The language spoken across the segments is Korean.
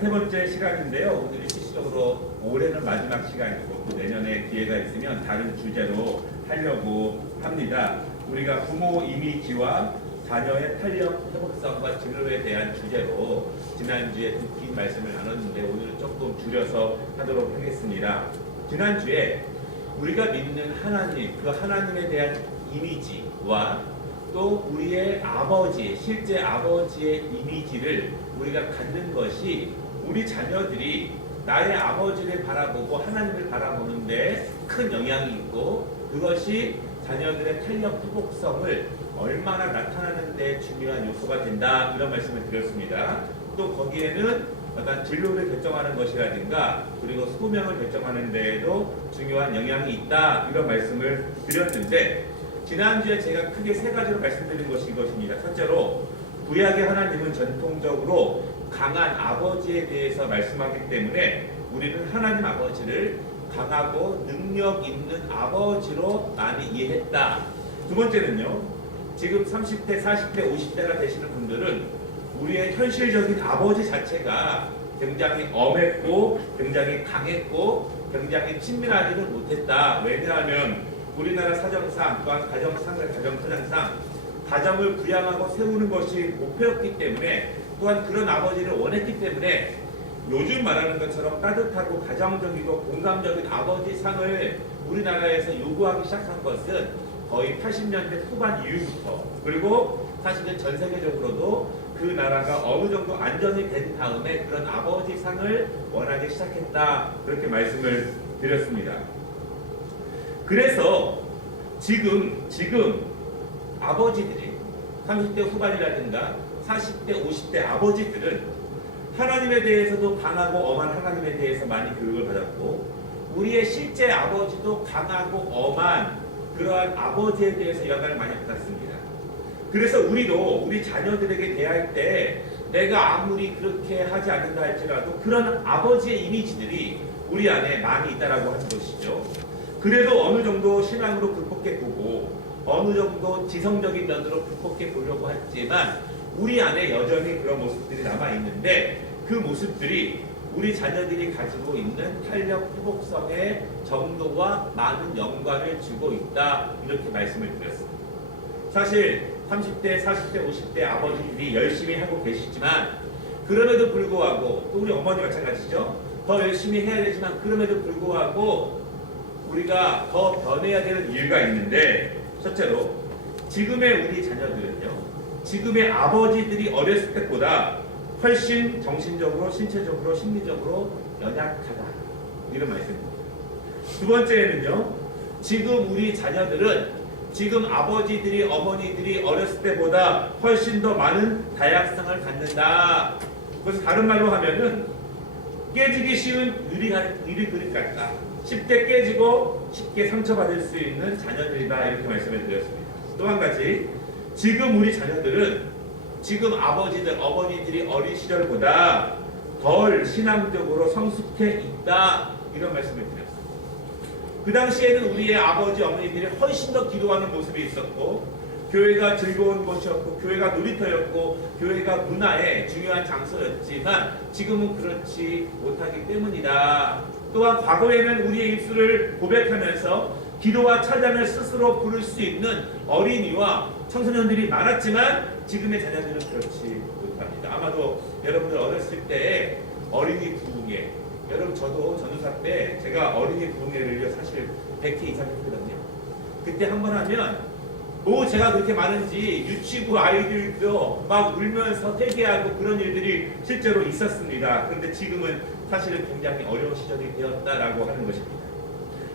세 번째 시간인데요. 오늘이 실질적으로 올해는 마지막 시간이고 또 내년에 기회가 있으면 다른 주제로 하려고 합니다. 우리가 부모 이미지와 자녀의 탄력 회복성과 진로에 대한 주제로 지난주에 긴 말씀을 나눴는데 오늘은 조금 줄여서 하도록 하겠습니다. 지난주에 우리가 믿는 하나님, 그 하나님에 대한 이미지와 또 우리의 아버지, 실제 아버지의 이미지를 우리가 갖는 것이 우리 자녀들이 나의 아버지를 바라보고 하나님을 바라보는데 큰 영향이 있고 그것이 자녀들의 탄력 회복성을 얼마나 나타나는 데 중요한 요소가 된다, 이런 말씀을 드렸습니다. 또 거기에는 어떤 진로를 결정하는 것이라든가 그리고 소명을 결정하는 데에도 중요한 영향이 있다, 이런 말씀을 드렸는데 지난주에 제가 크게 세 가지로 말씀드린 것이 이것입니다. 첫째로 구약의 하나님은 전통적으로 강한 아버지에 대해서 말씀하기 때문에 우리는 하나님 아버지를 강하고 능력 있는 아버지로 많이 이해했다. 두 번째는요, 지금 30대, 40대, 50대가 되시는 분들은 우리의 현실적인 아버지 자체가 굉장히 엄했고 굉장히 강했고 굉장히 친밀하지는 못했다. 왜냐하면 우리나라 사정상 또한 가정사상상 가정을 부양하고 세우는 것이 목표였기 때문에 또한 그런 아버지를 원했기 때문에 요즘 말하는 것처럼 따뜻하고 가정적이고 공감적인 아버지 상을 우리나라에서 요구하기 시작한 것은 거의 80년대 후반 이후부터, 그리고 사실은 전 세계적으로도 그 나라가 어느 정도 안정이 된 다음에 그런 아버지 상을 원하기 시작했다, 그렇게 말씀을 드렸습니다. 그래서 지금 아버지들이 30대 후반이라든가 40대 50대 아버지들은 하나님에 대해서도 강하고 엄한 하나님에 대해서 많이 교육을 받았고 우리의 실제 아버지도 강하고 엄한 그러한 아버지에 대해서 영향을 많이 받았습니다. 그래서 우리도 우리 자녀들에게 대할 때 내가 아무리 그렇게 하지 않는다 할지라도 그런 아버지의 이미지들이 우리 안에 많이 있다라고 하는 것이죠. 그래도 어느 정도 신앙으로 극복해보고 어느 정도 지성적인 면으로 극복해보려고 했지만 우리 안에 여전히 그런 모습들이 남아있는데 그 모습들이 우리 자녀들이 가지고 있는 탄력 회복성의 정도와 많은 연관을 주고 있다, 이렇게 말씀을 드렸습니다. 사실 30대, 40대, 50대 아버지들이 열심히 하고 계시지만 그럼에도 불구하고 또 우리 어머니 마찬가지죠. 더 열심히 해야 되지만 그럼에도 불구하고 우리가 더 변해야 되는 이유가 있는데 첫째로 지금의 우리 자녀들은요, 지금의 아버지들이 어렸을 때보다 훨씬 정신적으로, 신체적으로, 심리적으로 연약하다, 이런 말씀입니다. 두 번째는요, 지금 우리 자녀들은 지금 아버지들이, 어머니들이 어렸을 때보다 훨씬 더 많은 다양성을 갖는다. 그래서 다른 말로 하면은 깨지기 쉬운 유리 그릇 같다. 쉽게 깨지고 쉽게 상처받을 수 있는 자녀들이다, 이렇게 말씀을 드렸습니다. 또 한 가지, 지금 우리 자녀들은 지금 아버지들, 어머니들이 어린 시절보다 덜 신앙적으로 성숙해 있다, 이런 말씀을 드렸습니다. 그 당시에는 우리의 아버지, 어머니들이 훨씬 더 기도하는 모습이 있었고 교회가 즐거운 곳이었고 교회가 놀이터였고 교회가 문화의 중요한 장소였지만 지금은 그렇지 못하기 때문이다. 또한 과거에는 우리의 입술을 고백하면서 기도와 찬양을 스스로 부를 수 있는 어린이와 청소년들이 많았지만 지금의 자녀들은 그렇지 못합니다. 아마도 여러분들 어렸을 때 어린이 부흥회, 여러분 저도 전도사 때 제가 어린이 부흥회를 사실 100회 이상 했거든요. 그때 한 번 하면 제가 그렇게 많은지 유치부 아이들도 막 울면서 회개하고 그런 일들이 실제로 있었습니다. 그런데 지금은 사실은 굉장히 어려운 시절이 되었다라고 하는 것입니다.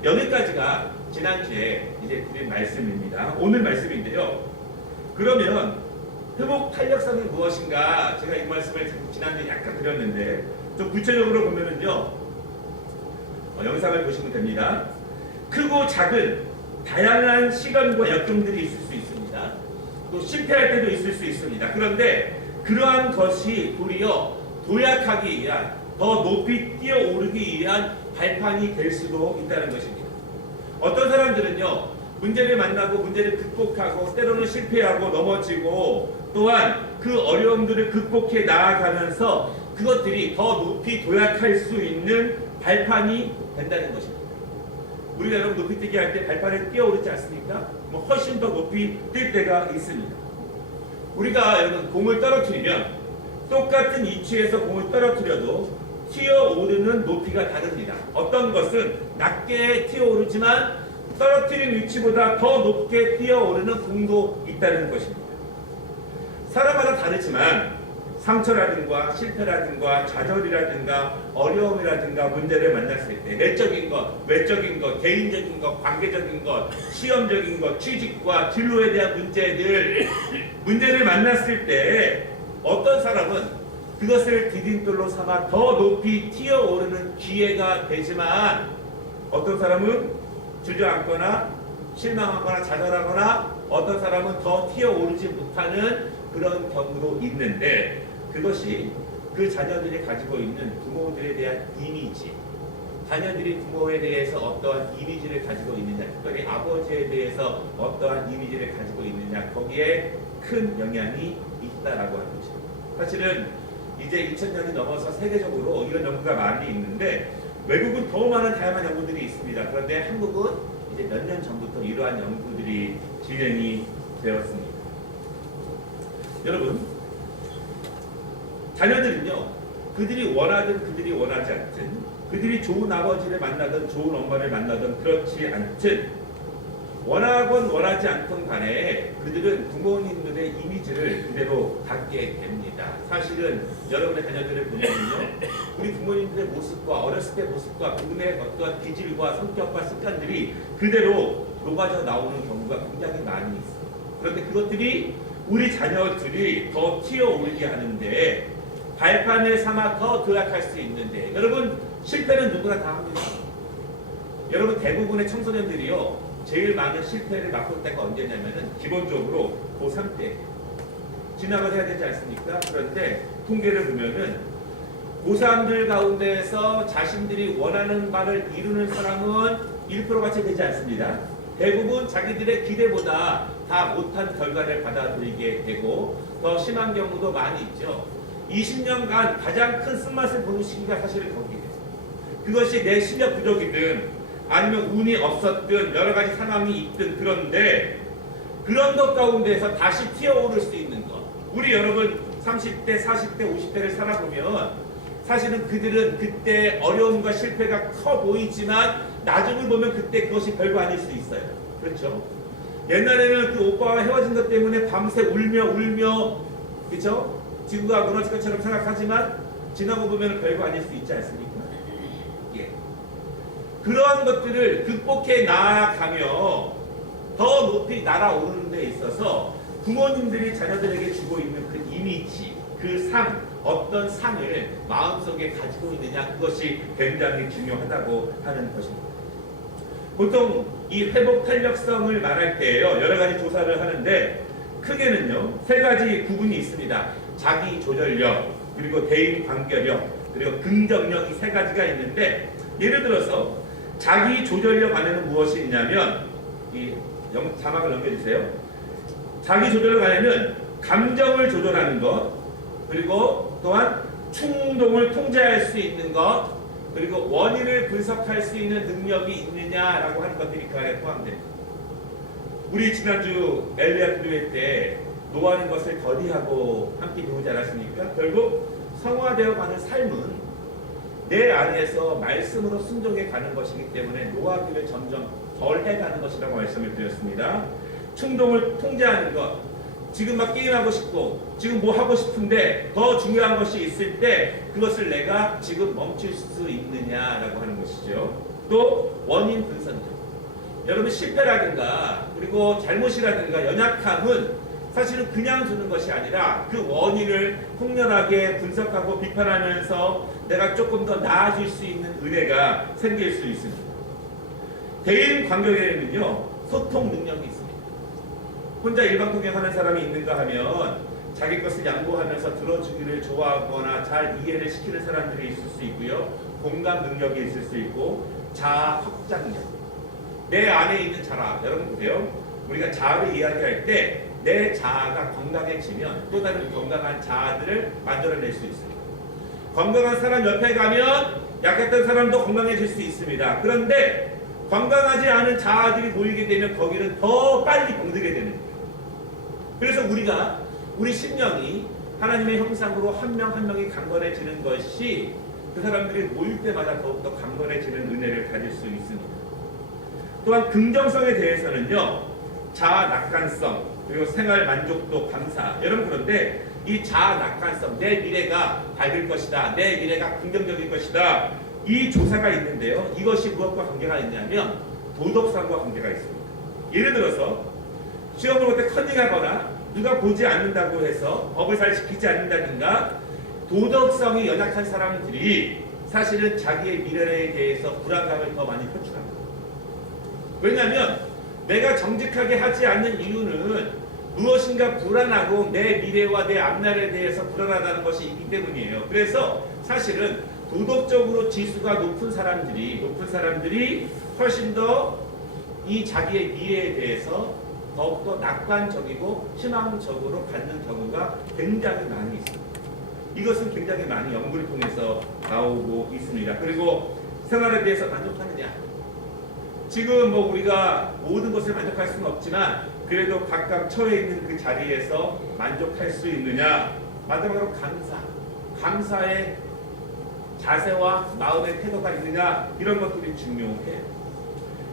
여기까지가 지난주에 이제 드린 말씀입니다. 오늘 말씀인데요. 그러면 회복 탄력성이 무엇인가, 제가 이 말씀을 지난주에 약간 드렸는데 좀 구체적으로 보면은요, 영상을 보시면 됩니다. 크고 작은 다양한 시련과 역경들이 있을 수 있습니다. 또 실패할 때도 있을 수 있습니다. 그런데 그러한 것이 도리어 도약하기 위한, 더 높이 뛰어오르기 위한 발판이 될 수도 있다는 것입니다. 어떤 사람들은요, 문제를 만나고 문제를 극복하고 때로는 실패하고 넘어지고 또한 그 어려움들을 극복해 나아가면서 그것들이 더 높이 도약할 수 있는 발판이 된다는 것입니다. 우리가 여러분 높이 뛰기 할 때 발판에 뛰어오르지 않습니까? 뭐 훨씬 더 높이 뛸 때가 있습니다. 우리가 여러분 공을 떨어뜨리면 똑같은 위치에서 공을 떨어뜨려도 튀어오르는 높이가 다릅니다. 어떤 것은 낮게 튀어오르지만 떨어뜨린 위치보다 더 높게 뛰어오르는 공도 있다는 것입니다. 사람마다 다르지만 상처라든가 실패라든가 좌절이라든가 어려움이라든가 문제를 만났을 때 내적인 것, 외적인 것, 개인적인 것, 관계적인 것, 시험적인 것, 취직과 진로에 대한 문제를 만났을 때 어떤 사람은 그것을 디딤돌로 삼아 더 높이 튀어오르는 기회가 되지만 어떤 사람은 주저앉거나 실망하거나 좌절하거나 어떤 사람은 더 튀어오르지 못하는 그런 경우도 있는데 그것이 그 자녀들이 가지고 있는 부모들에 대한 이미지, 자녀들이 부모에 대해서 어떠한 이미지를 가지고 있느냐, 특별히 아버지에 대해서 어떠한 이미지를 가지고 있느냐, 거기에 큰 영향이 있다라고 하는 것입니다. 사실은 이제 2000년이 넘어서 세계적으로 이런 연구가 많이 있는데 외국은 더 많은 다양한 연구들이 있습니다. 그런데 한국은 이제 몇 년 전부터 이러한 연구들이 진행이 되었습니다. 여러분, 자녀들은요, 그들이 원하든 그들이 원하지 않든, 그들이 좋은 아버지를 만나든 좋은 엄마를 만나든 그렇지 않든, 원하건 원하지 않건 간에 그들은 부모님들의 이미지를 그대로 갖게 됩니다. 사실은 여러분의 자녀들을 보면요, 우리 부모님들의 모습과 어렸을 때 모습과 그분의 어떠한 기질과 성격과 습관들이 그대로 녹아져 나오는 경우가 굉장히 많이 있어요. 그런데 그것들이 우리 자녀들이 더 튀어오르게 하는데 발판을 삼아 더 도약할 수 있는데 여러분 실패는 누구나 다 합니다. 여러분 대부분의 청소년들이요 제일 많은 실패를 맛볼 때가 언제냐면은 기본적으로 고3 때 진학을 해야 되지 않습니까? 그런데 통계를 보면은 고3들 가운데에서 자신들이 원하는 바를 이루는 사람은 1%밖에 되지 않습니다. 대부분 자기들의 기대보다 다 못한 결과를 받아들이게 되고 더 심한 경우도 많이 있죠. 20년간 가장 큰 쓴맛을 보는 시기가 사실은 거기에요. 그것이 내 실력 부족이든 아니면 운이 없었든 여러 가지 상황이 있든 그런데 그런 것 가운데서 다시 튀어오를 수 있는 것. 우리 여러분 30대, 40대, 50대를 살아보면 사실은 그들은 그때 어려움과 실패가 커 보이지만 나중을 보면 그때 그것이 별거 아닐 수 있어요. 그렇죠? 옛날에는 그 오빠와 헤어진 것 때문에 밤새 울며 그렇죠? 지구가 무너질 것처럼 생각하지만 지나고 보면 별거 아닐 수 있지 않습니까? 예. 그러한 것들을 극복해 나아가며 더 높이 날아오르는 데 있어서 부모님들이 자녀들에게 주고 있는 그 이미지, 그 상, 어떤 상을 마음속에 가지고 있느냐 그것이 굉장히 중요하다고 하는 것입니다. 보통 이 회복 탄력성을 말할 때에요 여러 가지 조사를 하는데 크게는요 세 가지 구분이 있습니다. 자기 조절력, 그리고 대인 관계력, 그리고 긍정력 이 세 가지가 있는데 예를 들어서 자기 조절력 안에는 무엇이 있냐면 이 자막을 넘겨주세요. 자기 조절력 안에는 감정을 조절하는 것, 그리고 또한 충동을 통제할 수 있는 것, 그리고 원인을 분석할 수 있는 능력이 있느냐라고 하는 것들이 그 안에 포함됩니다. 우리 지난주 엘리야 기도회 때 노하는 것을 더디하고 함께 배우지 않았습니까? 결국 성화되어 가는 삶은 내 안에서 말씀으로 순종해 가는 것이기 때문에 노하기를 점점 덜 해가는 것이라고 말씀을 드렸습니다. 충동을 통제하는 것, 지금 막 게임하고 싶고 지금 뭐 하고 싶은데 더 중요한 것이 있을 때 그것을 내가 지금 멈출 수 있느냐라고 하는 것이죠. 또 원인 분석력. 여러분 실패라든가 그리고 잘못이라든가 연약함은 사실은 그냥 주는 것이 아니라 그 원인을 통렬하게 분석하고 비판하면서 내가 조금 더 나아질 수 있는 은혜가 생길 수 있습니다. 대인 관계에는요 소통 능력이 있습니다. 혼자 일방통행하는 사람이 있는가 하면 자기 것을 양보하면서 들어주기를 좋아하거나 잘 이해를 시키는 사람들이 있을 수 있고요. 공감 능력이 있을 수 있고 자아 확장력. 내 안에 있는 자아. 여러분 보세요. 우리가 자아를 이야기할 때 내 자아가 건강해지면 또 다른 건강한 자아들을 만들어낼 수 있습니다. 건강한 사람 옆에 가면 약했던 사람도 건강해질 수 있습니다. 그런데 건강하지 않은 자아들이 모이게 되면 거기는 더 빨리 병들게 되는 거예요. 그래서 우리 심령이 하나님의 형상으로 한 명 한 명이 강건해지는 것이 그 사람들이 모일 때마다 더욱더 강건해지는 은혜를 가질 수 있습니다. 또한 긍정성에 대해서는요, 자아 낙관성, 그리고 생활 만족도, 감사. 여러분, 그런데 이 자아 낙관성, 내 미래가 밝을 것이다, 내 미래가 긍정적일 것이다, 이 조사가 있는데요, 이것이 무엇과 관계가 있냐면 도덕성과 관계가 있습니다. 예를 들어서 시험을 볼 때 컨닝하거나 누가 보지 않는다고 해서 법을 잘 지키지 않는다든가 도덕성이 연약한 사람들이 사실은 자기의 미래에 대해서 불안감을 더 많이 표출합니다. 왜냐하면 내가 정직하게 하지 않는 이유는 무엇인가 불안하고 내 미래와 내 앞날에 대해서 불안하다는 것이 있기 때문이에요. 그래서 사실은 도덕적으로 지수가 높은 사람들이 훨씬 더 이 자기의 미래에 대해서 더욱더 낙관적이고 희망적으로 갖는 경우가 굉장히 많이 있습니다. 이것은 굉장히 많이 연구를 통해서 나오고 있습니다. 그리고 생활에 대해서 만족하느냐? 지금 우리가 모든 것을 만족할 수는 없지만 그래도 각각 처해 있는 그 자리에서 만족할 수 있느냐? 마지막으로 감사의 자세와 마음의 태도가 있느냐? 이런 것들이 중요해요.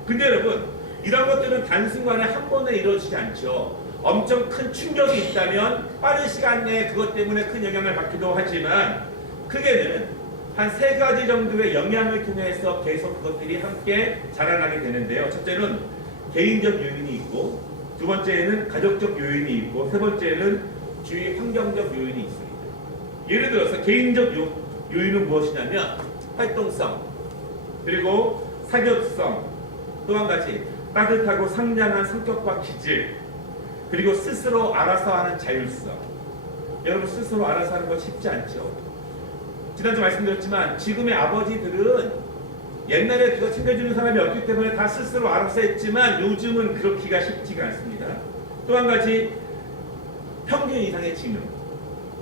근데 여러분, 이런 것들은 단순간에 한 번에 이루어지지 않죠. 엄청 큰 충격이 있다면 빠른 시간 내에 그것 때문에 큰 영향을 받기도 하지만 크게는 한 3가지 정도의 영향을 통해서 계속 그것들이 함께 자라나게 되는데요. 첫째는 개인적 요인이 있고, 두 번째는 가족적 요인이 있고, 세 번째는 주위 환경적 요인이 있습니다. 예를 들어서 개인적 요인은 무엇이냐면 활동성, 그리고 사교성, 또 한 가지 따뜻하고 상냥한 성격과 기질, 그리고 스스로 알아서 하는 자율성. 여러분, 스스로 알아서 하는 거 쉽지 않죠. 지난주 말씀드렸지만 지금의 아버지들은 옛날에 그거 챙겨주는 사람이 없기 때문에 다 스스로 알아서 했지만 요즘은 그렇기가 쉽지가 않습니다. 또 한 가지 평균 이상의 지능,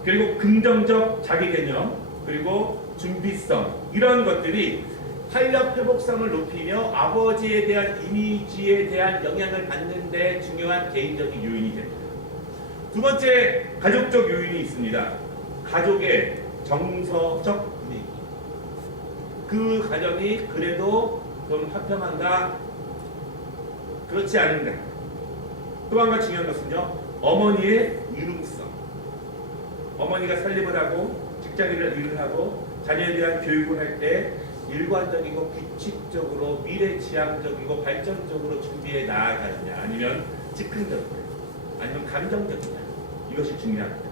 그리고 긍정적 자기개념, 그리고 준비성, 이런 것들이 탄력 회복성을 높이며 아버지에 대한 이미지에 대한 영향을 받는 데 중요한 개인적인 요인이 됩니다. 두 번째, 가족적 요인이 있습니다. 가족의 정서적 분위기. 그 가정이 그래도 좀 화평한가, 그렇지 않은가. 또 한 가지 중요한 것은요, 어머니의 융성. 어머니가 살림을 하고 직장인을 일을 하고 자녀에 대한 교육을 할 때 일관적이고 규칙적으로 미래지향적이고 발전적으로 준비해 나아가느냐, 아니면 즉흥적이냐, 아니면 감정적이냐, 이것이 중요합니다.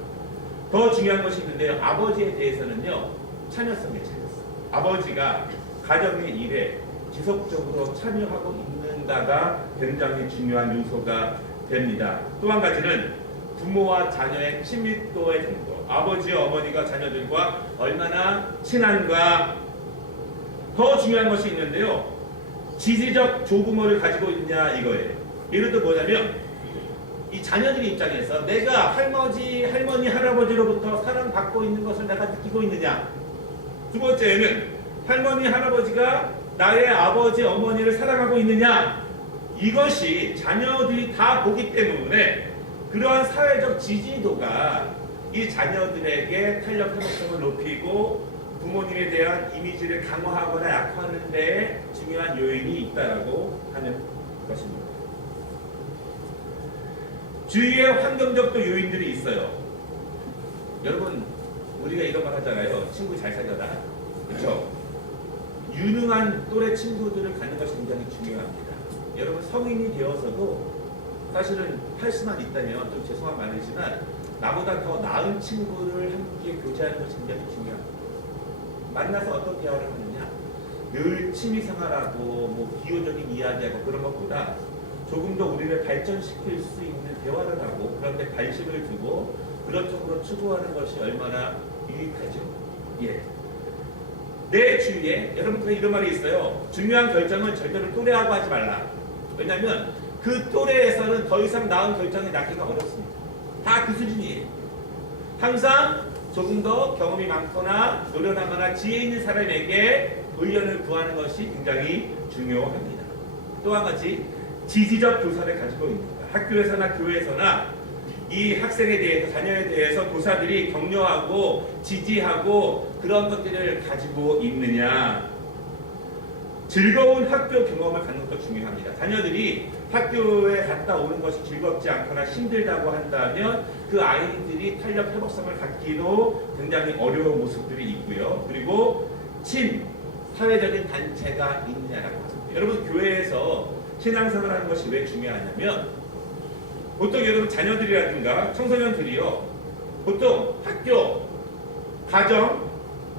더 중요한 것이 있는데요, 아버지에 대해서는요, 참여성의 차이였어요. 아버지가 가정의 일에 지속적으로 참여하고 있는가가 굉장히 중요한 요소가 됩니다. 또 한 가지는 부모와 자녀의 친밀도의 정도. 아버지와 어머니가 자녀들과 얼마나 친한가. 더 중요한 것이 있는데요, 지지적 조부모를 가지고 있냐, 이거예요. 예를 들어 뭐냐면 이 자녀들의 입장에서 내가 할머니, 할아버지로부터 사랑받고 있는 것을 내가 느끼고 있느냐. 두 번째는 할머니, 할아버지가 나의 아버지, 어머니를 사랑하고 있느냐. 이것이 자녀들이 다 보기 때문에 그러한 사회적 지지도가 이 자녀들에게 탄력 회복성을 높이고 부모님에 대한 이미지를 강화하거나 약화하는 데 중요한 요인이 있다라고 하는 것입니다. 주위의 환경적 요인들이 있어요. 여러분, 우리가 이런 말 하잖아요. 친구 잘 사귀어라. 그렇죠? 유능한 또래 친구들을 갖는 것이 굉장히 중요합니다. 여러분, 성인이 되어서도 사실은 할 수만 있다면, 좀 죄송한 말이지만 나보다 더 나은 친구를 함께 교제하는 것이 굉장히 중요합니다. 만나서 어떤 대화를 하느냐, 늘 취미생활하고 기호적인 이야기하고 그런 것보다 조금 더 우리를 발전시킬 수 있는 대화를 하고 그런데 관심을 두고 그런 쪽으로 추구하는 것이 얼마나 유익하죠. 예. 내 주위에, 여러분, 이런 말이 있어요. 중요한 결정은 절대로 또래하고 하지 말라. 왜냐하면 그 또래에서는 더 이상 나은 결정이 나기가 어렵습니다. 다 그 수준이에요. 항상 조금 더 경험이 많거나 노련하거나 지혜 있는 사람에게 의견을 구하는 것이 굉장히 중요합니다. 또 한 가지 지지적 교사를 가지고 있는 것. 학교에서나 교회에서나 이 학생에 대해서 자녀에 대해서 교사들이 격려하고 지지하고 그런 것들을 가지고 있느냐. 즐거운 학교 경험을 갖는 것도 중요합니다. 자녀들이 학교에 갔다 오는 것이 즐겁지 않거나 힘들다고 한다면 그 아이들이 탄력 회복성을 갖기도 굉장히 어려운 모습들이 있고요. 그리고 사회적인 단체가 있느냐라고 합니다. 여러분, 교회에서 신앙생활하는 것이 왜 중요하냐면 보통 여러분 자녀들이라든가 청소년들이요, 보통 학교, 가정,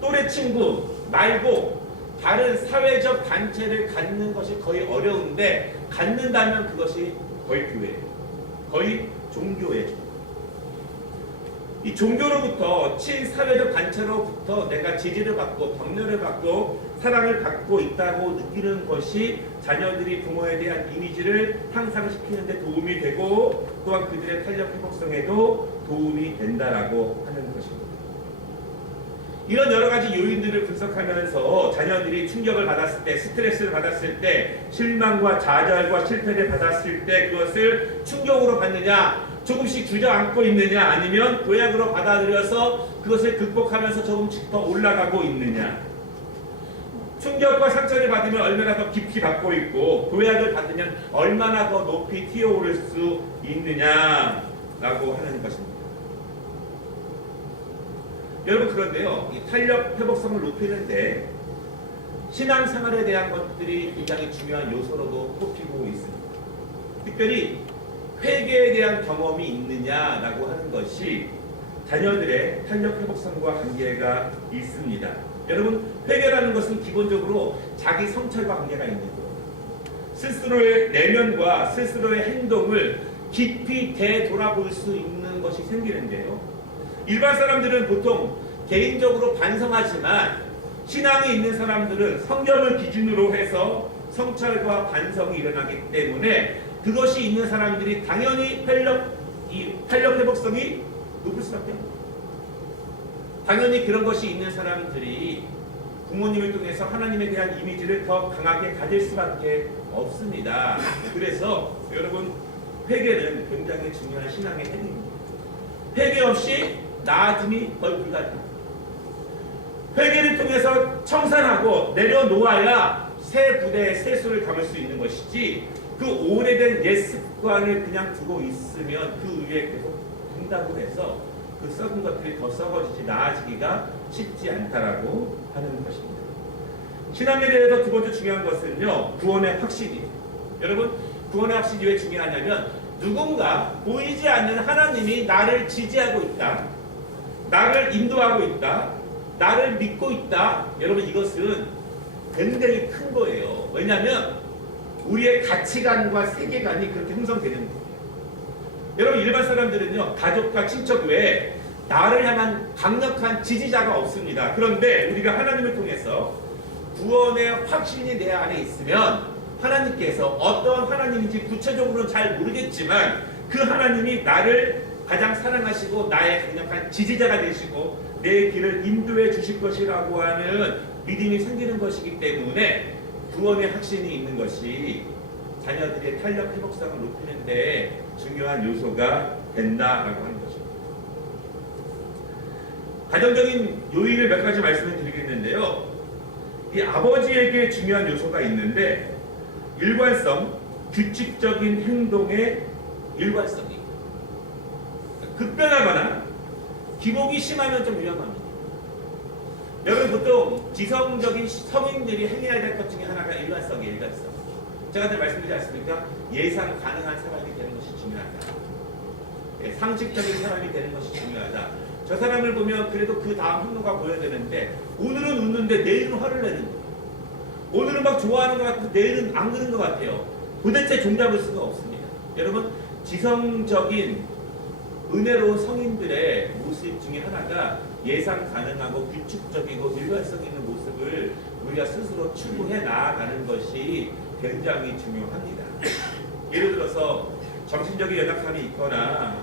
또래 친구 말고 다른 사회적 단체를 갖는 것이 거의 어려운데, 갖는다면 그것이 거의 교회예요. 거의 종교예요. 이 종교로부터, 친사회적 단체로부터 내가 지지를 받고 격려를 받고 사랑을 받고 있다고 느끼는 것이 자녀들이 부모에 대한 이미지를 향상시키는 데 도움이 되고 또한 그들의 탄력 회복성에도 도움이 된다라고 하는 것입니다. 이런 여러 가지 요인들을 분석하면서 자녀들이 충격을 받았을 때, 스트레스를 받았을 때, 실망과 좌절과 실패를 받았을 때 그것을 충격으로 받느냐, 조금씩 주저앉고 있느냐, 아니면 도약으로 받아들여서 그것을 극복하면서 조금씩 더 올라가고 있느냐. 충격과 상처를 받으면 얼마나 더 깊이 받고 있고 도약을 받으면 얼마나 더 높이 튀어오를 수 있느냐라고 하는 것입니다. 여러분, 그런데요, 이 탄력 회복성을 높이는데 신앙생활에 대한 것들이 굉장히 중요한 요소로도 꼽히고 있습니다. 특별히 회개에 대한 경험이 있느냐라고 하는 것이 자녀들의 탄력 회복성과 관계가 있습니다. 여러분, 회개라는 것은 기본적으로 자기 성찰과 관계가 있는 거예요. 스스로의 내면과 스스로의 행동을 깊이 되돌아볼 수 있는 것이 생기는데요. 일반 사람들은 보통 개인적으로 반성하지만 신앙이 있는 사람들은 성경을 기준으로 해서 성찰과 반성이 일어나기 때문에 그것이 있는 사람들이 당연히 탄력 회복성이 높을 수밖에 없습니다. 당연히 그런 것이 있는 사람들이 부모님을 통해서 하나님에 대한 이미지를 더 강하게 가질 수밖에 없습니다. 그래서 여러분, 회개는 굉장히 중요한 신앙의 핵입니다. 회개 없이 나아짐이 거의 불가능합니다. 회개를 통해서 청산하고 내려놓아야 새 부대에 새 수를 담을 수 있는 것이지, 그 오래된 옛 습관을 그냥 두고 있으면 그 위에 계속 둔다고 해서 그 썩은 것들이 더 썩어지지 나아지기가 쉽지 않다라고 하는 것입니다. 신앙에 대해서 두 번째 중요한 것은요, 구원의 확신이에요. 여러분, 구원의 확신이 왜 중요하냐면 누군가 보이지 않는 하나님이 나를 지지하고 있다, 나를 인도하고 있다, 나를 믿고 있다. 여러분, 이것은 굉장히 큰 거예요. 왜냐하면 우리의 가치관과 세계관이 그렇게 형성되는 거예요. 여러분, 일반 사람들은요, 가족과 친척 외에 나를 향한 강력한 지지자가 없습니다. 그런데 우리가 하나님을 통해서 구원의 확신이 내 안에 있으면 하나님께서 어떤 하나님인지 구체적으로는 잘 모르겠지만 그 하나님이 나를 가장 사랑하시고 나의 강력한 지지자가 되시고 내 길을 인도해 주실 것이라고 하는 믿음이 생기는 것이기 때문에 구원의 확신이 있는 것이 자녀들의 탄력 회복성을 높이는 데 중요한 요소가 된다라고 하는 것입니다. 가정적인 요인을 몇 가지 말씀을 드리겠는데요. 이 아버지에게 중요한 요소가 있는데 일관성, 규칙적인 행동의 일관성이 급변하거나 기복이 심하면 좀 위험합니다. 여러분, 보통 지성적인 성인들이 행해야 될 것 중에 하나가 일관성이에요. 일관성. 제가 늘 말씀드리지 않습니까? 예상 가능한 사람이 되는 것이 중요하다. 상식적인 사람이 되는 것이 중요하다. 저 사람을 보면 그래도 그 다음 행동가 보여야 되는데 오늘은 웃는데 내일은 화를 내는 거예요. 오늘은 막 좋아하는 것 같고 내일은 안 그런 것 같아요. 도대체 종잡을 수가 없습니다. 여러분, 지성적인 은혜로운 성인들의 모습 중에 하나가 예상 가능하고 규칙적이고 일관성 있는 모습을 우리가 스스로 추구해 나아가는 것이 굉장히 중요합니다. 예를 들어서 정신적인 연약함이 있거나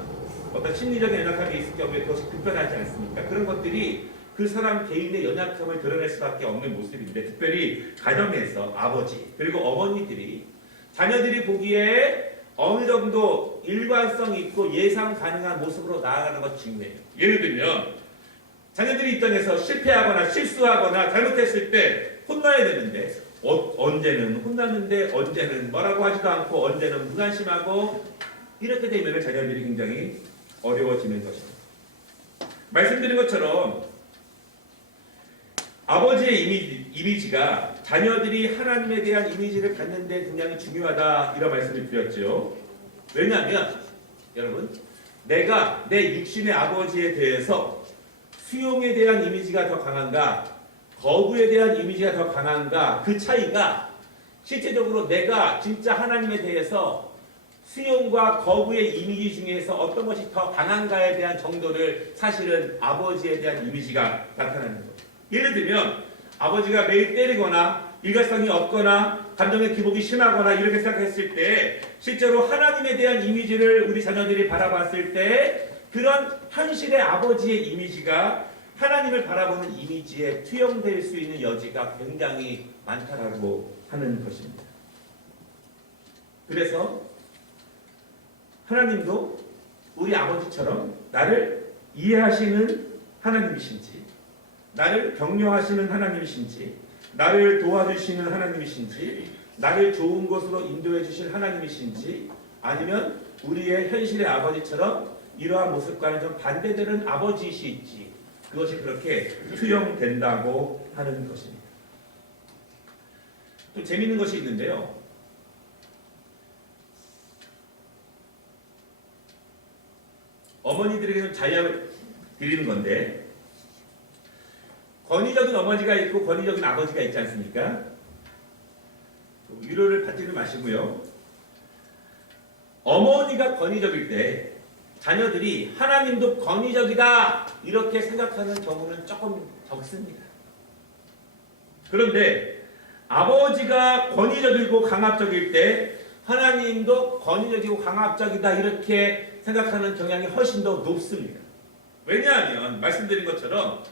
어떤 심리적인 연약함이 있을 경우에 그것이 불편하지 않습니까? 그런 것들이 그 사람 개인의 연약함을 드러낼 수밖에 없는 모습인데, 특별히 가정에서 아버지 그리고 어머니들이 자녀들이 보기에 어느 정도 일관성 있고 예상 가능한 모습으로 나아가는 것이 중요해요. 예를 들면 자녀들이 입장에서 실패하거나 실수하거나 잘못했을 때 혼나야 되는데 언제는 혼났는데 언제는 뭐라고 하지도 않고 언제는 무관심하고, 이렇게 되면 자녀들이 굉장히 어려워지는 것입니다. 말씀드린 것처럼 아버지의 이미지가 자녀들이 하나님에 대한 이미지를 갖는 데 굉장히 중요하다, 이런 말씀을 드렸죠. 왜냐하면 여러분, 내가 내 육신의 아버지에 대해서 수용에 대한 이미지가 더 강한가, 거부에 대한 이미지가 더 강한가, 그 차이가 실제적으로 내가 진짜 하나님에 대해서 수용과 거부의 이미지 중에서 어떤 것이 더 강한가에 대한 정도를 사실은 아버지에 대한 이미지가 나타나는 거예요. 예를 들면 아버지가 매일 때리거나 일관성이 없거나 감정의 기복이 심하거나 이렇게 생각했을 때 실제로 하나님에 대한 이미지를 우리 자녀들이 바라봤을 때 그런 현실의 아버지의 이미지가 하나님을 바라보는 이미지에 투영될 수 있는 여지가 굉장히 많다라고 하는 것입니다. 그래서 하나님도 우리 아버지처럼 나를 이해하시는 하나님이신지, 나를 격려하시는 하나님이신지, 나를 도와주시는 하나님이신지, 나를 좋은 곳으로 인도해 주실 하나님이신지, 아니면 우리의 현실의 아버지처럼 이러한 모습과는 좀 반대되는 아버지이실지, 그것이 그렇게 투영된다고 하는 것입니다. 또 재미있는 것이 있는데요. 어머니들에게는 자유를 드리는 건데, 권위적인 어머니가 있고 권위적인 아버지가 있지 않습니까? 위로를 받지는 마시고요. 어머니가 권위적일 때 자녀들이 하나님도 권위적이다 이렇게 생각하는 경우는 조금 적습니다. 그런데 아버지가 권위적이고 강압적일 때 하나님도 권위적이고 강압적이다 이렇게 생각하는 경향이 훨씬 더 높습니다. 왜냐하면 말씀드린 것처럼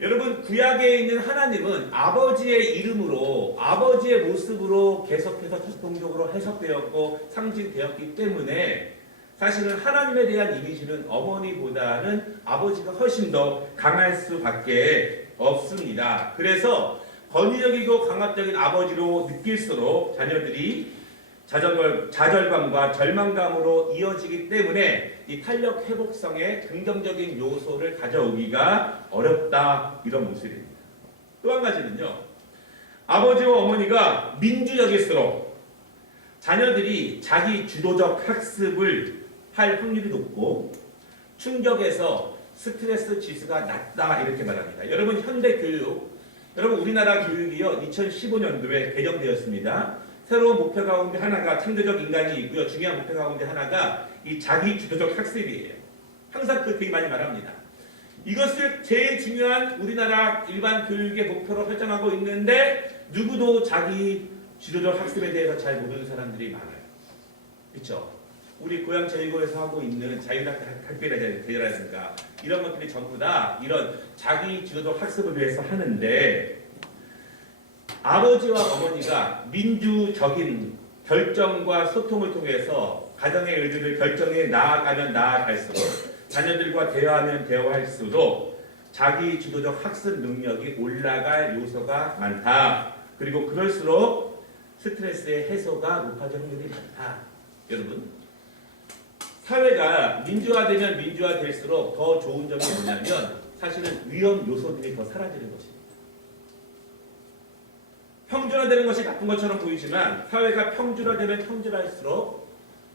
여러분, 구약에 있는 하나님은 아버지의 이름으로 아버지의 모습으로 계속해서 전통적으로 해석되었고 상징되었기 때문에 사실은 하나님에 대한 이미지는 어머니보다는 아버지가 훨씬 더 강할 수밖에 없습니다. 그래서 권위적이고 강압적인 아버지로 느낄수록 자녀들이 좌절감과 절망감으로 이어지기 때문에 이 탄력 회복성의 긍정적인 요소를 가져오기가 어렵다, 이런 모습입니다. 또 한 가지는요, 아버지와 어머니가 민주적일수록 자녀들이 자기 주도적 학습을 할 확률이 높고 충격에서 스트레스 지수가 낮다, 이렇게 말합니다. 여러분, 현대 교육, 여러분 우리나라 교육이요 2015년도에 개정되었습니다. 새로운 목표 가운데 하나가 창조적 인간이 있고요. 중요한 목표 가운데 하나가 이 자기 주도적 학습이에요. 항상 그 되게 많이 말합니다. 이것을 제일 중요한 우리나라 일반 교육의 목표로 설정하고 있는데 누구도 자기 주도적 학습에 대해서 잘 모르는 사람들이 많아요. 그렇죠? 우리 고향 저희고에서 하고 있는 자율학습이라든가 이런 것들이 전부 다 이런 자기 주도적 학습을 위해서 하는데, 아버지와 어머니가 민주적인 결정과 소통을 통해서 가정의 일들을 결정해 나아가면 나아갈수록, 자녀들과 대화하면 대화할수록 자기 주도적 학습 능력이 올라갈 요소가 많다. 그리고 그럴수록 스트레스의 해소가 높아질 확률이 많다. 여러분, 사회가 민주화되면 민주화될수록 더 좋은 점이 뭐냐면 사실은 위험 요소들이 더 사라지는 것입니다. 평준화되는 것이 나쁜 것처럼 보이지만 사회가 평준화되면 평준화할수록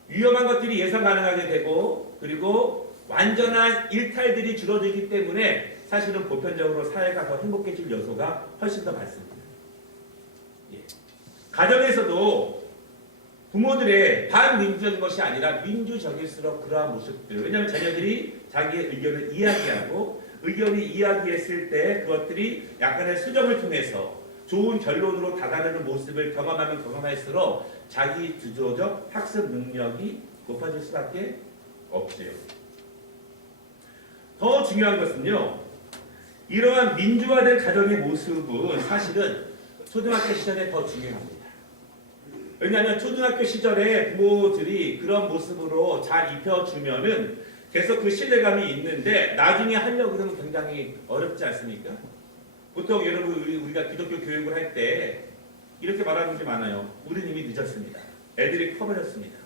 위험한 것들이 예상 가능하게 되고, 그리고 완전한 일탈들이 줄어들기 때문에 사실은 보편적으로 사회가 더 행복해질 요소가 훨씬 더 많습니다. 예. 가정에서도 부모들의 반민주적인 것이 아니라 민주적일수록 그러한 모습들, 왜냐하면 자녀들이 자기의 의견을 이야기하고 의견이 이야기했을 때 그것들이 약간의 수정을 통해서 좋은 결론으로 다가가는 모습을 경험하면 경험할수록 자기 주도적 학습 능력이 높아질 수밖에 없어요. 더 중요한 것은요. 이러한 민주화된 가정의 모습은 사실은 초등학교 시절에 더 중요합니다. 왜냐하면 초등학교 시절에 부모들이 그런 모습으로 잘 입혀주면은 계속 그 신뢰감이 있는데 나중에 하려고 그러면 굉장히 어렵지 않습니까? 보통 여러분 우리가 기독교 교육을 할 때 이렇게 말하는 분이 많아요. 우리는 이미 늦었습니다. 애들이 커버렸습니다.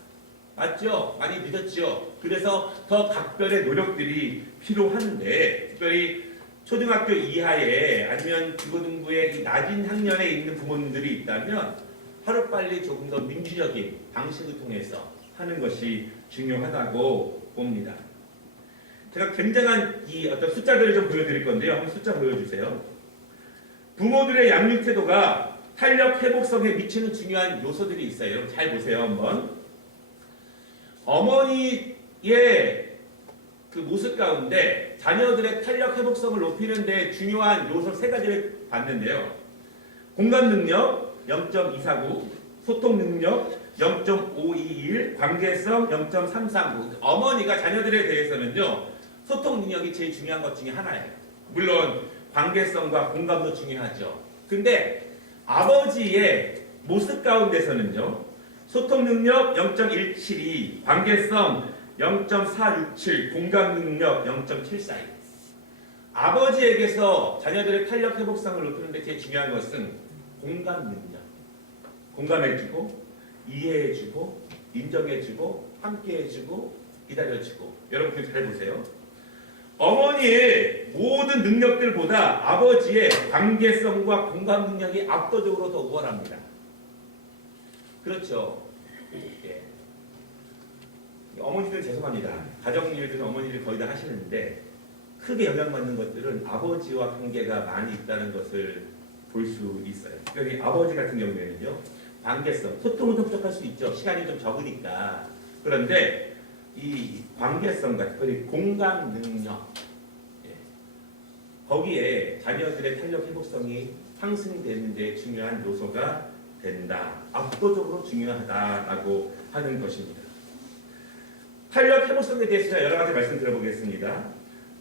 맞죠? 많이 늦었죠. 그래서 더 각별의 노력들이 필요한데 특별히 초등학교 이하에 아니면 중고등부의 이 낮은 학년에 있는 부모님들이 있다면 하루빨리 조금 더 민주적인 방식을 통해서 하는 것이 중요하다고 봅니다. 제가 굉장한 이 어떤 숫자들을 좀 보여드릴 건데요. 한번 숫자 보여주세요. 부모들의 양육 태도가 탄력 회복성에 미치는 중요한 요소들이 있어요. 여러분 잘 보세요 한번. 어머니의 그 모습 가운데 자녀들의 탄력 회복성을 높이는 데 중요한 요소 세 가지를 봤는데요. 공감 능력 0.249, 소통 능력 0.521, 관계성 0.339. 어머니가 자녀들에 대해서는요. 소통 능력이 제일 중요한 것 중에 하나예요. 물론 관계성과 공감도 중요하죠. 근데 아버지의 모습 가운데서는요. 소통 능력 0.172, 관계성 0.467, 공감 능력 0.742. 아버지에게서 자녀들의 탄력 회복성을 높이는 데 제일 중요한 것은 공감 능력. 공감해주고 이해해주고 인정해주고 함께해주고 기다려주고. 여러분 잘 보세요. 어머니의 모든 능력들보다 아버지의 관계성과 공감 능력이 압도적으로 더 우월합니다. 그렇죠. 예. 어머니들 죄송합니다. 가정일들은 어머니들 거의 다 하시는데 크게 영향받는 것들은 아버지와 관계가 많이 있다는 것을 볼 수 있어요. 특별히 아버지 같은 경우에는요. 관계성, 소통은 좀 부족할 수 있죠. 시간이 좀 적으니까. 그런데 이 관계성과 특별히 공감 능력, 예. 거기에 자녀들의 탄력 회복성이 상승되는 데 중요한 요소가 된다. 압도적으로 중요하다라고 하는 것입니다. 탄력 회복성에 대해서 여러 가지 말씀드려보겠습니다.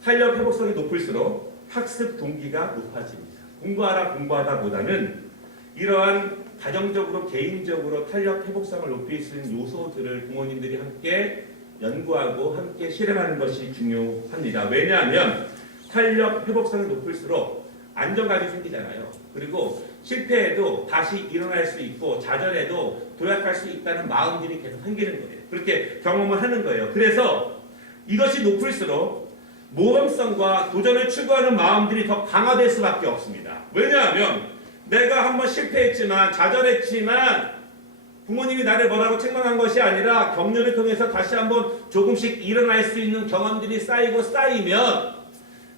탄력 회복성이 높을수록 학습 동기가 높아집니다. 공부하다 보다는 이러한 가정적으로 개인적으로 탄력 회복성을 높일 수 있는 요소들을 부모님들이 함께 연구하고 함께 실행하는 것이 중요합니다. 왜냐하면 탄력 회복성이 높을수록 안정감이 생기잖아요. 그리고 실패해도 다시 일어날 수 있고 좌절해도 도약할 수 있다는 마음들이 계속 생기는 거예요. 그렇게 경험을 하는 거예요. 그래서 이것이 높을수록 모험성과 도전을 추구하는 마음들이 더 강화될 수밖에 없습니다. 왜냐하면 내가 한번 실패했지만 좌절했지만 부모님이 나를 뭐라고 책망한 것이 아니라 격려를 통해서 다시 한번 조금씩 일어날 수 있는 경험들이 쌓이면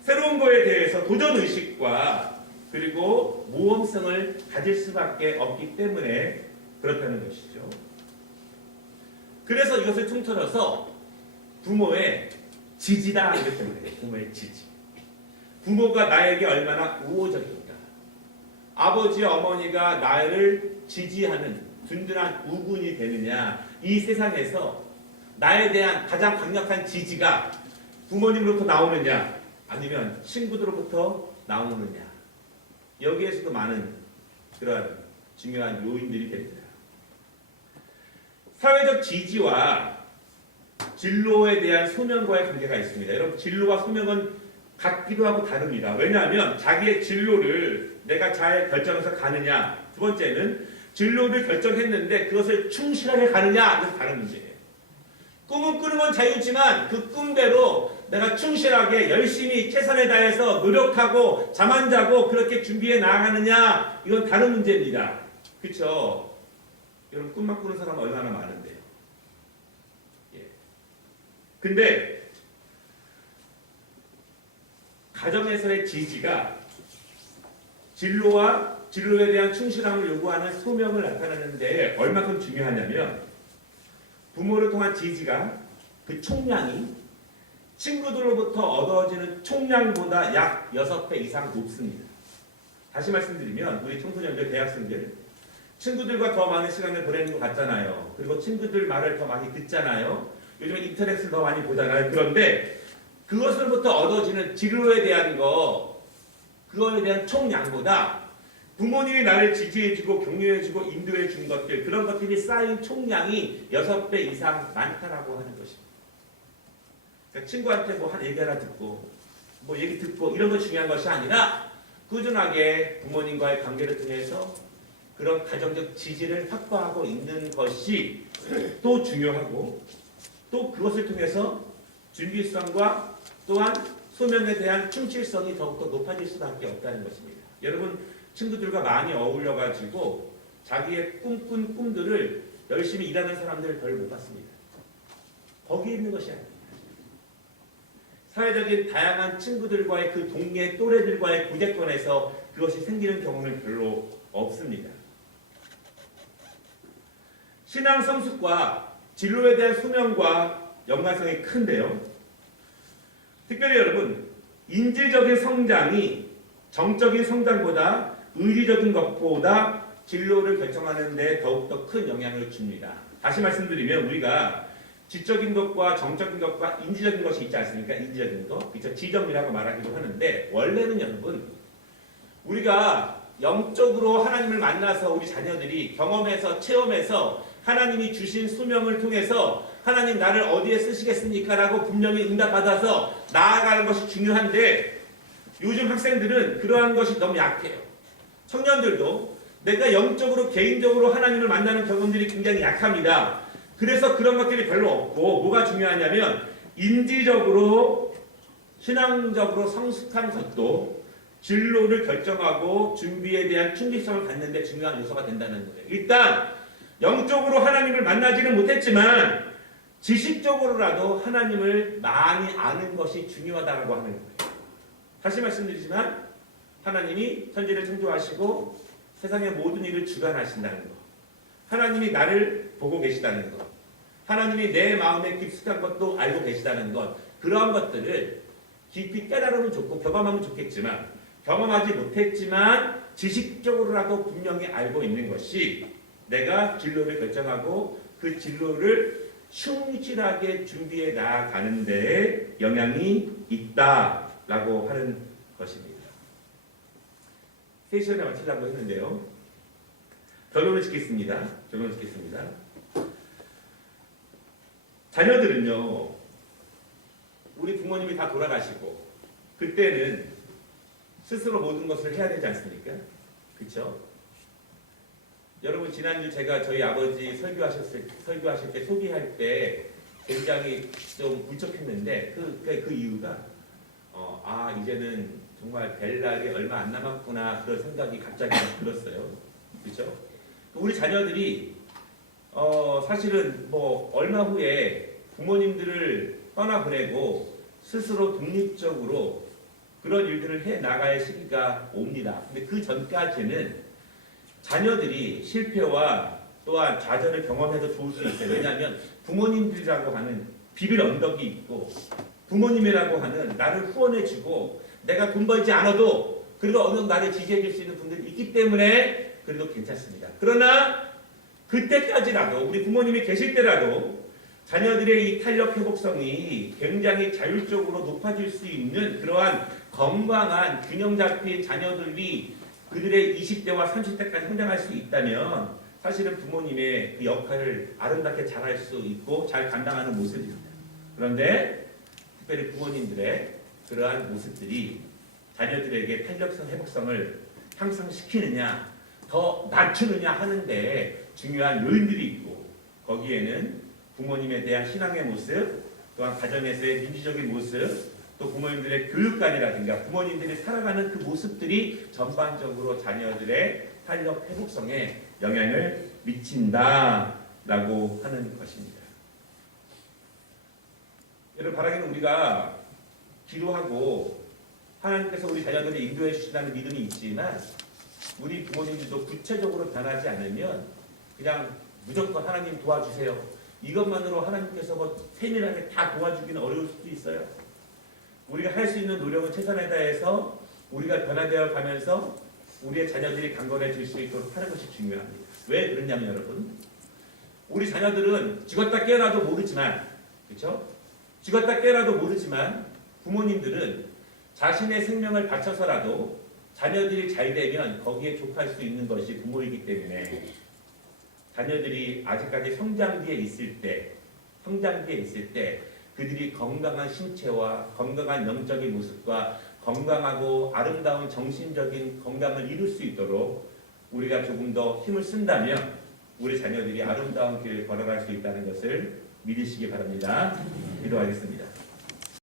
새로운 거에 대해서 도전의식과 그리고 모험성을 가질 수밖에 없기 때문에 그렇다는 것이죠. 그래서 이것을 통틀어서 부모의 지지다 이렇게 말해요. 부모의 지지. 부모가 나에게 얼마나 우호적인가. 아버지 어머니가 나를 지지하는 든든한 우군이 되느냐. 이 세상에서 나에 대한 가장 강력한 지지가 부모님으로부터 나오느냐 아니면 친구들로부터 나오느냐. 여기에서도 많은 그러한 중요한 요인들이 됩니다. 사회적 지지와 진로에 대한 소명과의 관계가 있습니다. 여러분 진로와 소명은 같기도 하고 다릅니다. 왜냐하면 자기의 진로를 내가 잘 결정해서 가느냐. 두 번째는 진로를 결정했는데 그것을 충실하게 가느냐. 이것은 다른 문제예요. 꿈은 꾸는 건 자유지만 그 꿈대로 내가 충실하게 열심히 최선을 다해서 노력하고 잠 안 자고 그렇게 준비해 나가느냐. 이건 다른 문제입니다. 그렇죠? 여러분 꿈만 꾸는 사람 얼마나 많은데요. 근데 가정에서의 지지가 진로와 진로에 대한 충실함을 요구하는 소명을 나타내는데 얼마큼 중요하냐면 부모를 통한 지지가 그 총량이 친구들로부터 얻어지는 총량보다 약 6배 이상 높습니다. 다시 말씀드리면 우리 청소년들, 대학생들 친구들과 더 많은 시간을 보내는 것 같잖아요. 그리고 친구들 말을 더 많이 듣잖아요. 요즘에 인터넷을 더 많이 보잖아요. 그런데 그것으로부터 얻어지는 진로에 대한 그거에 대한 총량보다 부모님이 나를 지지해주고 격려해주고 인도해준 것들, 그런 것들이 쌓인 총량이 6배 이상 많다라고 하는 것입니다. 그러니까 친구한테 뭐 한 얘기 하나 듣고 뭐 얘기 듣고 이런 거 중요한 것이 아니라 꾸준하게 부모님과의 관계를 통해서 그런 가정적 지지를 확보하고 있는 것이 또 중요하고, 또 그것을 통해서 준비성과 또한 소명에 대한 충실성이 더욱더 높아질 수밖에 없다는 것입니다. 여러분, 친구들과 많이 어울려가지고 자기의 꿈꾼 꿈들을 열심히 일하는 사람들을 별 못 봤습니다. 거기에 있는 것이 아닙니다. 사회적인 다양한 친구들과의 그 동네 또래들과의 구제권에서 그것이 생기는 경우는 별로 없습니다. 신앙 성숙과 진로에 대한 소명과 연관성이 큰데요. 특별히 여러분, 인질적인 성장이 정적인 성장보다 의지적인 것보다 진로를 결정하는 데 더욱더 큰 영향을 줍니다. 다시 말씀드리면 우리가 지적인 것과 정적인 것과 인지적인 것이 있지 않습니까? 인지적인 것, 그렇죠? 지점이라고 말하기도 하는데, 원래는 여러분, 우리가 영적으로 하나님을 만나서 우리 자녀들이 경험해서 체험해서 하나님이 주신 수명을 통해서 하나님 나를 어디에 쓰시겠습니까? 라고 분명히 응답받아서 나아가는 것이 중요한데, 요즘 학생들은 그러한 것이 너무 약해요. 청년들도 내가 영적으로 개인적으로 하나님을 만나는 경험들이 굉장히 약합니다. 그래서 그런 것들이 별로 없고, 뭐가 중요하냐면 인지적으로 신앙적으로 성숙한 것도 진로를 결정하고 준비에 대한 충실성을 갖는 데 중요한 요소가 된다는 거예요. 일단 영적으로 하나님을 만나지는 못했지만 지식적으로라도 하나님을 많이 아는 것이 중요하다고 하는 거예요. 다시 말씀드리지만 하나님이 천지를 창조하시고 세상의 모든 일을 주관하신다는 것, 하나님이 나를 보고 계시다는 것, 하나님이 내 마음에 깊숙한 것도 알고 계시다는 것, 그러한 것들을 깊이 깨달으면 좋고 경험하면 좋겠지만, 경험하지 못했지만 지식적으로라도 분명히 알고 있는 것이 내가 진로를 결정하고 그 진로를 충실하게 준비해 나아가는 데에 영향이 있다라고 하는 것입니다. 3시간에 마치려고 했는데요. 결론을 짓겠습니다. 자녀들은요, 우리 부모님이 다 돌아가시고 그때는 스스로 모든 것을 해야 되지 않습니까? 그렇죠? 여러분, 지난주 제가 저희 아버지 설교하실 때 소개할 때 굉장히 좀 울적했는데 그 이유가 이제는 정말 될 날이 얼마 안 남았구나, 그런 생각이 갑자기 들었어요. 그렇죠? 우리 자녀들이 사실은 뭐 얼마 후에 부모님들을 떠나보내고 스스로 독립적으로 그런 일들을 해 나가야 시기가 옵니다. 근데 그 전까지는 자녀들이 실패와 또한 좌절을 경험해도 좋을 수 있어요. 왜냐하면 부모님들이라고 하는 비빌 언덕이 있고, 부모님이라고 하는 나를 후원해주고 내가 돈 벌지 않아도 그래도 어느 정도 나를 지지해줄 수 있는 분들이 있기 때문에 그래도 괜찮습니다. 그러나 그때까지라도, 우리 부모님이 계실 때라도 자녀들의 이 탄력 회복성이 굉장히 자율적으로 높아질 수 있는 그러한 건강한 균형 잡힌 자녀들이 그들의 20대와 30대까지 성장할 수 있다면 사실은 부모님의 그 역할을 아름답게 잘할 수 있고 잘 감당하는 모습입니다. 그런데 특별히 부모님들의 그러한 모습들이 자녀들에게 탄력성 회복성을 향상시키느냐 더 낮추느냐 하는데 중요한 요인들이 있고, 거기에는 부모님에 대한 신앙의 모습, 또한 가정에서의 민주적인 모습, 또 부모님들의 교육관이라든가 부모님들이 살아가는 그 모습들이 전반적으로 자녀들의 탄력 회복성에 영향을 미친다라고 하는 것입니다. 여러분, 바라기는 우리가 기도하고 하나님께서 우리 자녀들을 인도해 주신다는 믿음이 있지만, 우리 부모님들도 구체적으로 변하지 않으면 그냥 무조건 하나님 도와주세요, 이것만으로 하나님께서 뭐 세밀하게 다 도와주기는 어려울 수도 있어요. 우리가 할 수 있는 노력은 최선을 다해서 우리가 변화되어 가면서 우리의 자녀들이 강건해질 수 있도록 하는 것이 중요합니다. 왜 그러냐면 여러분, 우리 자녀들은 죽었다 깨어나도 모르지만, 그렇죠? 죽었다 깨어나도 모르지만 부모님들은 자신의 생명을 바쳐서라도 자녀들이 잘 되면 거기에 족할 수 있는 것이 부모이기 때문에 자녀들이 아직까지 성장기에 있을 때 그들이 건강한 신체와 건강한 영적인 모습과 건강하고 아름다운 정신적인 건강을 이룰 수 있도록 우리가 조금 더 힘을 쓴다면 우리 자녀들이 아름다운 길을 걸어갈 수 있다는 것을 믿으시기 바랍니다. 기도하겠습니다.